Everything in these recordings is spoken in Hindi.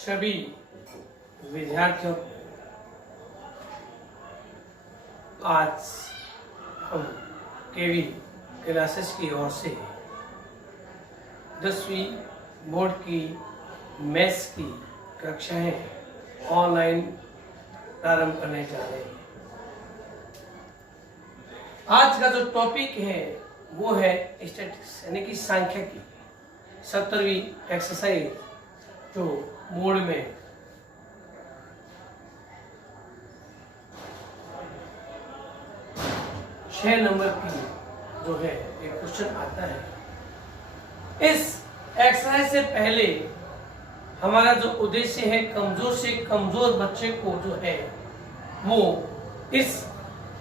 सभी विद्यार्थियों को आज हम केवी क्लासेस की ओर से 10वीं बोर्ड की मैथ्स की कक्षाएं ऑनलाइन प्रारंभ करने जा रहे हैं। आज का जो टॉपिक है वो है स्टैटिस्टिक्स यानी कि सांख्यिकी 70वीं एक्सरसाइज जो बोर्ड में छह नंबर की जो है एक क्वेश्चन आता है। इस एक्सरसाइज से पहले हमारा जो उद्देश्य है कमजोर से कमजोर बच्चे को जो है वो इस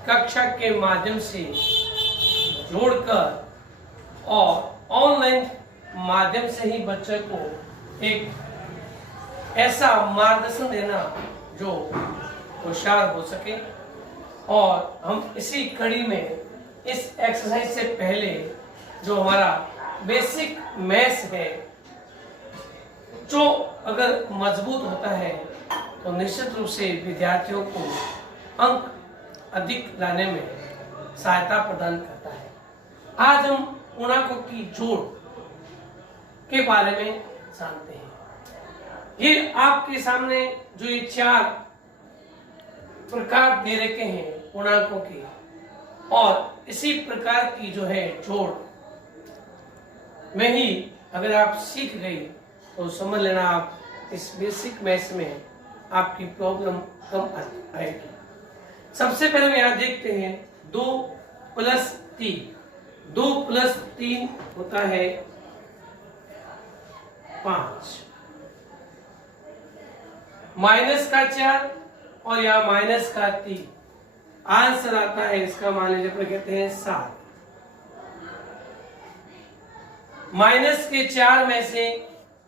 कक्षा के माध्यम से जोड़कर और ऑनलाइन माध्यम से ही बच्चे को एक ऐसा मार्गदर्शन देना जो होशियार हो सके। और हम इसी कड़ी में इस एक्सरसाइज से पहले जो हमारा बेसिक मैथ्स है जो अगर मजबूत होता है तो निश्चित रूप से विद्यार्थियों को अंक अधिक लाने में सहायता प्रदान करता है। आज हम पूर्णांकों की जोड़ के बारे में जानते हैं। ये आपके सामने जो ये चार प्रकार दे रखे हैं पूर्णांकों के, और इसी प्रकार की जो है जोड़ में ही अगर आप सीख गई तो समझ लेना आप इस बेसिक मैथ्स में आपकी प्रॉब्लम कम आएगी। सबसे पहले हम यहाँ देखते हैं 2 + 3। 2 + 3 होता है 5, -4 और यहाँ -3, आंसर आता है इसका मान लीजिए अपन कहते हैं 7। -4 में से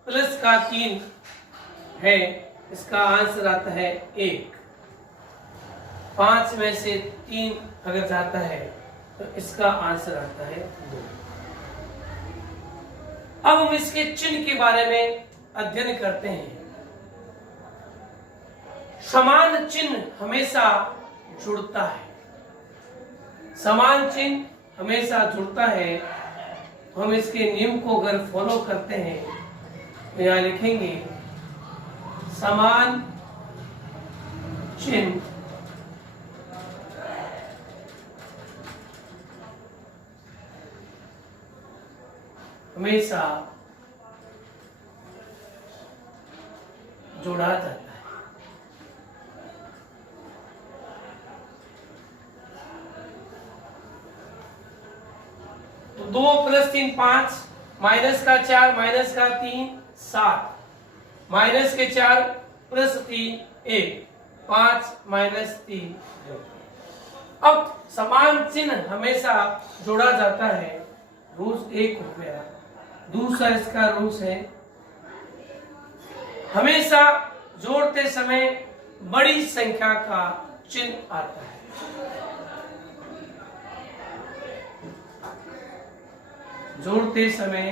+3 है, इसका आंसर आता है 1। 5 में से 3 अगर जाता है तो इसका आंसर आता है 2। अब हम इसके चिन्ह के बारे में अध्ययन करते हैं। समान चिन्ह हमेशा जुड़ता है। समान चिन्ह हमेशा जुड़ता है। हम इसके नियम को अगर फॉलो करते हैं तो यहां लिखेंगे समान चिन्ह हमेशा जोड़ा जाता है। तो 2 + 3 5, -4 -3 7, -4 + 3 1, 5 - 3 2। अब समान चिन्ह हमेशा जोड़ा जाता है। रूल्स एक हो गया। दूसरा इसका रूल्स है हमेशा जोड़ते समय बड़ी संख्या का चिन्ह आता है। जोड़ते समय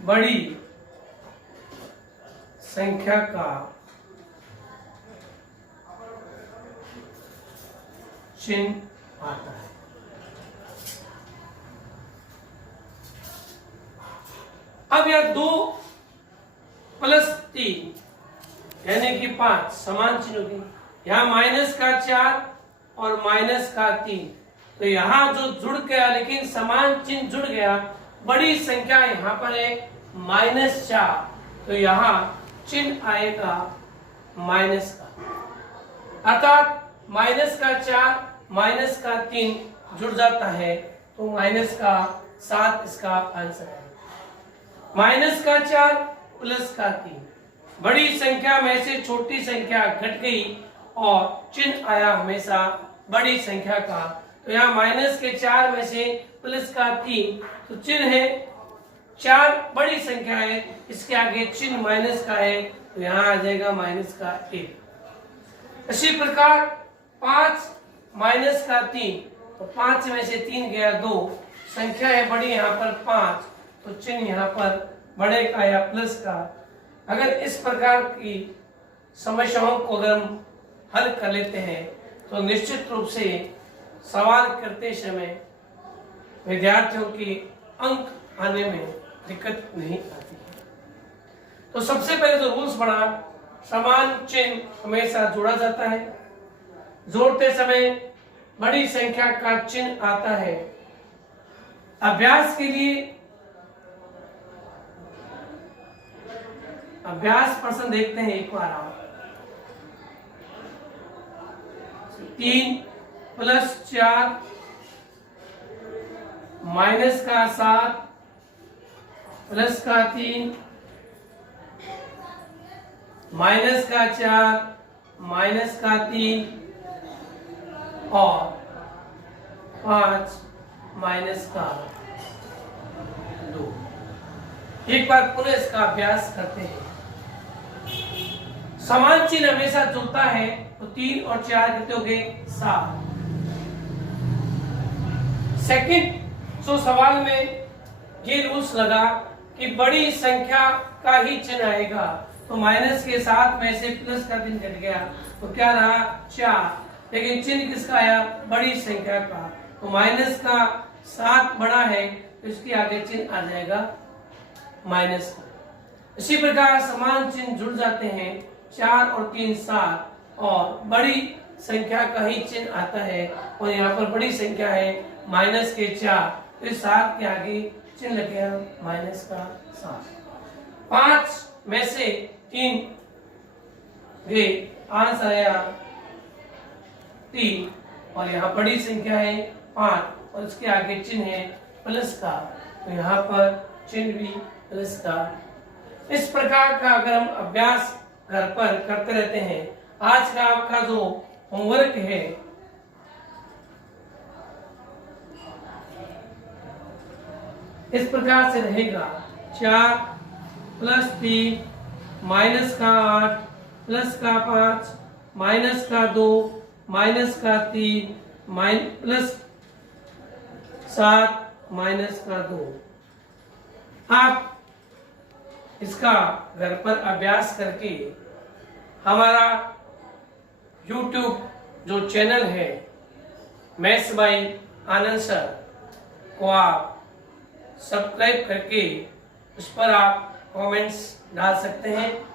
बड़ी संख्या का चिन्ह आता है। अब यह 2 + 3 यानी कि 5 समान चिन्ह होगी। यहाँ -4 और -3, तो यहाँ जो जुड़ गया लेकिन समान चिन्ह जुड़ गया। बड़ी संख्या यहाँ पर है -4, तो यहाँ चिन्ह आएगा माइनस का, अर्थात -4 -3 जुड़ जाता है तो -7 इसका आंसर है। -4 + 3, बड़ी संख्या में से छोटी संख्या घट गई और चिन्ह आया हमेशा बड़ी संख्या का। तो यहाँ -4 में से +3, तो चिन्ह है 4 बड़ी संख्या है, इसके आगे चिन्ह माइनस का है तो यहाँ आ जाएगा -1। इसी प्रकार 5 - 3, तो 5 में से 3 गया 2, संख्या है बड़ी यहाँ पर 5, तो चिन्ह यहाँ पर बड़े का या प्लस का। अगर इस प्रकार की समस्याओं को अगर हम हल कर लेते हैं तो निश्चित रूप से सवाल करते समय विद्यार्थियों के अंक आने में दिक्कत नहीं आती है। तो सबसे पहले जो रूल्स बना, समान चिन्ह हमेशा जोड़ा जाता है। जोड़ते समय बड़ी संख्या का चिन्ह आता है। अभ्यास के लिए अभ्यास प्रश्न देखते हैं एक बार आप। 3 + 4 -7 +3 -4 -3 और 5 -2। एक बार पुनः इसका अभ्यास करते हैं। समान चिन्ह हमेशा जुड़ता है, तो 3 और 4 कितने हो गए? 7। सेकंड जो सवाल में ये रूल्स लगा कि बड़ी संख्या का ही चिन्ह आएगा, तो माइनस के 7 में से प्लस का चिन्ह कट गया, तो क्या रहा? 4। लेकिन चिन्ह किसका आया? बड़ी संख्या का। तो माइनस का 7 बड़ा है, तो इसके आगे चिन्ह आ जाएगा माइनस का। इसी प्रकार समान चिन्ह जुड़ जाते हैं, 4 और 3 7, और बड़ी संख्या का ही चिन्ह आता है, और यहाँ पर बड़ी संख्या है माइनस के 4, तो इस 7 के आगे चिन्ह लग गया माइनस का 7। 5 में से 3 गए, आंसर आया 3, और यहाँ बड़ी संख्या है 5 और इसके आगे चिन्ह है प्लस का, तो यहाँ पर चिन्ह भी प्लस का। इस प्रकार का अगर हम अभ्यास घर पर करते रहते हैं, आज का आपका जो होमवर्क है इस प्रकार से रहेगा। 4 + 3 -8 +5 -2 -3 +7 -2। आप इसका घर पर अभ्यास करके हमारा YouTube जो चैनल है मैथ्स बाय आनंद सर को आप सब्सक्राइब करके उस पर आप कमेंट्स डाल सकते हैं।